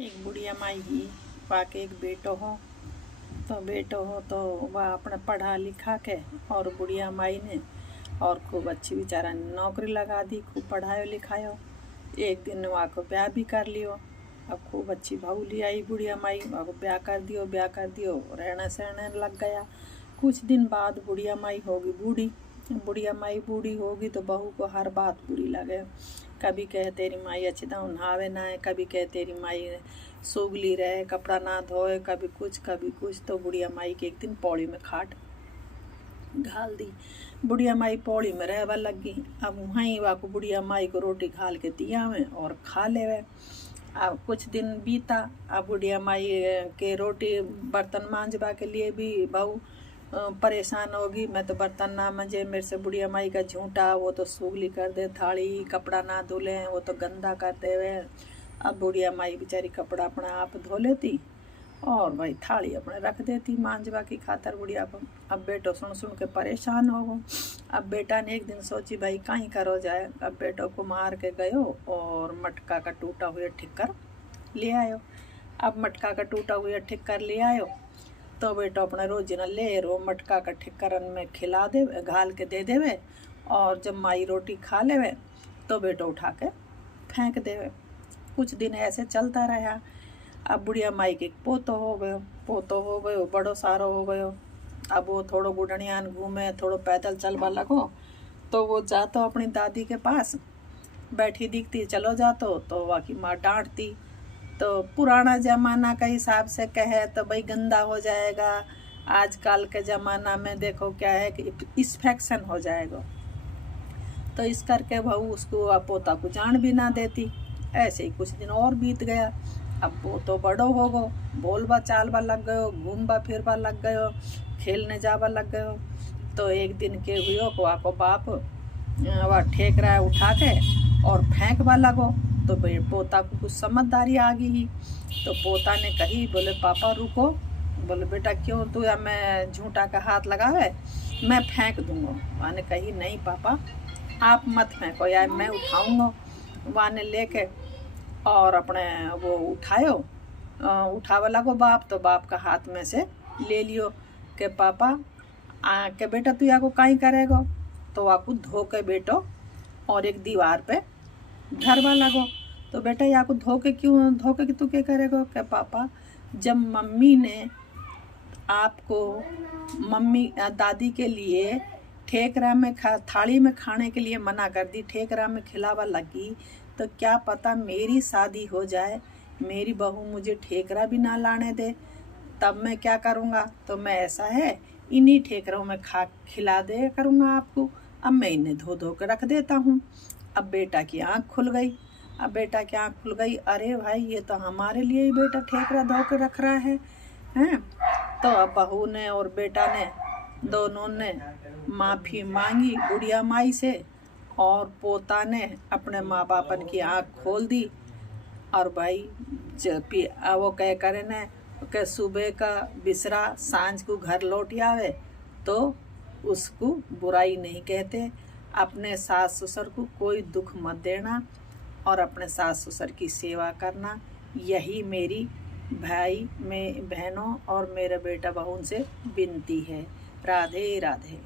एक बुढ़िया माई ही वाके एक बेटो हो तो वह अपने पढ़ा लिखा के और बुढ़िया माई ने और खूब अच्छी बेचारा नौकरी लगा दी, खूब पढ़ायो लिखायो। एक दिन वहाँ को ब्याह भी कर लियो। अब खूब अच्छी बहू ले आई बुढ़िया माई, वहाँ को ब्याह कर दियो, रहने सहने लग गया। कुछ दिन बाद बुढ़िया माई होगी बूढ़ी। बुढ़िया माई बूढ़ी होगी तो बहू को हर बात बुरी लगे। कभी कहे तेरी माई अच्छी दाऊ नहावे ना है, कभी कहे तेरी माई सोगली रहे, कपड़ा ना धोए, कभी कुछ। तो बुढ़िया माई के एक दिन पौड़ी में खाट घाल दी। बुढ़िया माई पौड़ी में रहवा लग गई। अब वहीं वाको बुढ़िया माई को रोटी घाल के दिया में और खा लेवे। अब कुछ दिन बीता। अब बुढ़िया माई के रोटी बर्तन मांजबा के लिए भी बहू परेशान होगी। मैं तो बर्तन ना मंजे, मेरे से बुढ़िया माई का झूठा, वो तो सूगली कर दे, थाली कपड़ा ना धुले, वो तो गंदा कर देवे। अब बुढ़िया माई बेचारी कपड़ा अपना आप धो लेती और भाई थाली अपने रख देती मांजबा की खातर बुढ़िया को। अब बेटो सुन के परेशान हो गो। अब बेटा ने एक दिन सोची भाई कहीं करो जाए। अब बेटो को मार के गयो और मटका का टूटा हुआ ठिक्कर ले आयो। अब मटका का टूटा हुआ ठिक्कर ले आयो तो बेटो अपने रोज न ले रो मटका का ठिक्करन में खिला दे, घाल के दे देवे। और जब माई रोटी खा लेवे तो बेटो उठा के फेंक देवे। कुछ दिन ऐसे चलता रहा। अब बुढ़िया माई के पोतो हो गयो, बड़ो सारो हो गयो। अब वो थोड़ो गुडनियान घूमे, थोड़ो पैदल चलवा लगो तो वो जातो अपनी दादी के पास बैठी दिखती, चलो जातो तो वहाँ की माँ डांटती। तो पुराना ज़माना का हिसाब से कहे तो भाई गंदा हो जाएगा, आजकल के ज़माना में देखो क्या है कि इन्फेक्शन हो जाएगा। तो इस करके बहू उसको पोता को जान भी ना देती। ऐसे ही कुछ दिन और बीत गया। अब वो तो बड़ो हो गो, बोलबा चालबा लग गयो, घूमबा फिरबा लग गयो, खेलने जाबा लग गयो। तो एक दिन के हुयो को बाप वह ठेकरा उठा के और फेंकबा लगो। तो भाई पोता को कुछ समझदारी आ गई ही। तो पोता ने कही, बोले पापा रुको। बोले बेटा क्यों, तू या मैं झूठा का हाथ लगावे, मैं फेंक दूंगा। वहाँ ने कही नहीं पापा आप मत फेंको, या मैं उठाऊंगा। वहाँ ने लेके और अपने वो उठावा लगो बाप। तो बाप का हाथ में से ले लियो के पापा के बेटा तू या को कहीं करेगो। तो आपको धो के बेटो और एक दीवार पे धरवा लगो। तो बेटा या को धो के तू क्या करेगो के पापा जब मम्मी ने आपको दादी के लिए ठेकरा में थाली में खाने के लिए मना कर दी, ठेकरा में खिलावा लगी, तो क्या पता मेरी शादी हो जाए, मेरी बहू मुझे ठेकरा भी ना लाने दे, तब मैं क्या करूँगा। तो मैं ऐसा है इन्हीं ठेकरों में खिला दे करूँगा आपको। अब मैं इन्हें धो के रख देता हूँ। अब बेटा की आँख खुल गई। अरे भाई ये तो हमारे लिए ही बेटा ठेकरा धो के रख रहा है हैं। तो अब बहू ने और बेटा ने दोनों ने माफ़ी मांगी बुढ़िया माई से और पोता ने अपने माँ बापन की आँख खोल दी। और भाई वो कह करे न कि सुबह का बिसरा सांझ को घर लौट आवे तो उसको बुराई नहीं कहते। अपने सास ससुर को कोई दुख मत देना और अपने सास ससुर की सेवा करना। यही मेरी भाई में बहनों और मेरे बेटा बहू से विनती है। राधे राधे।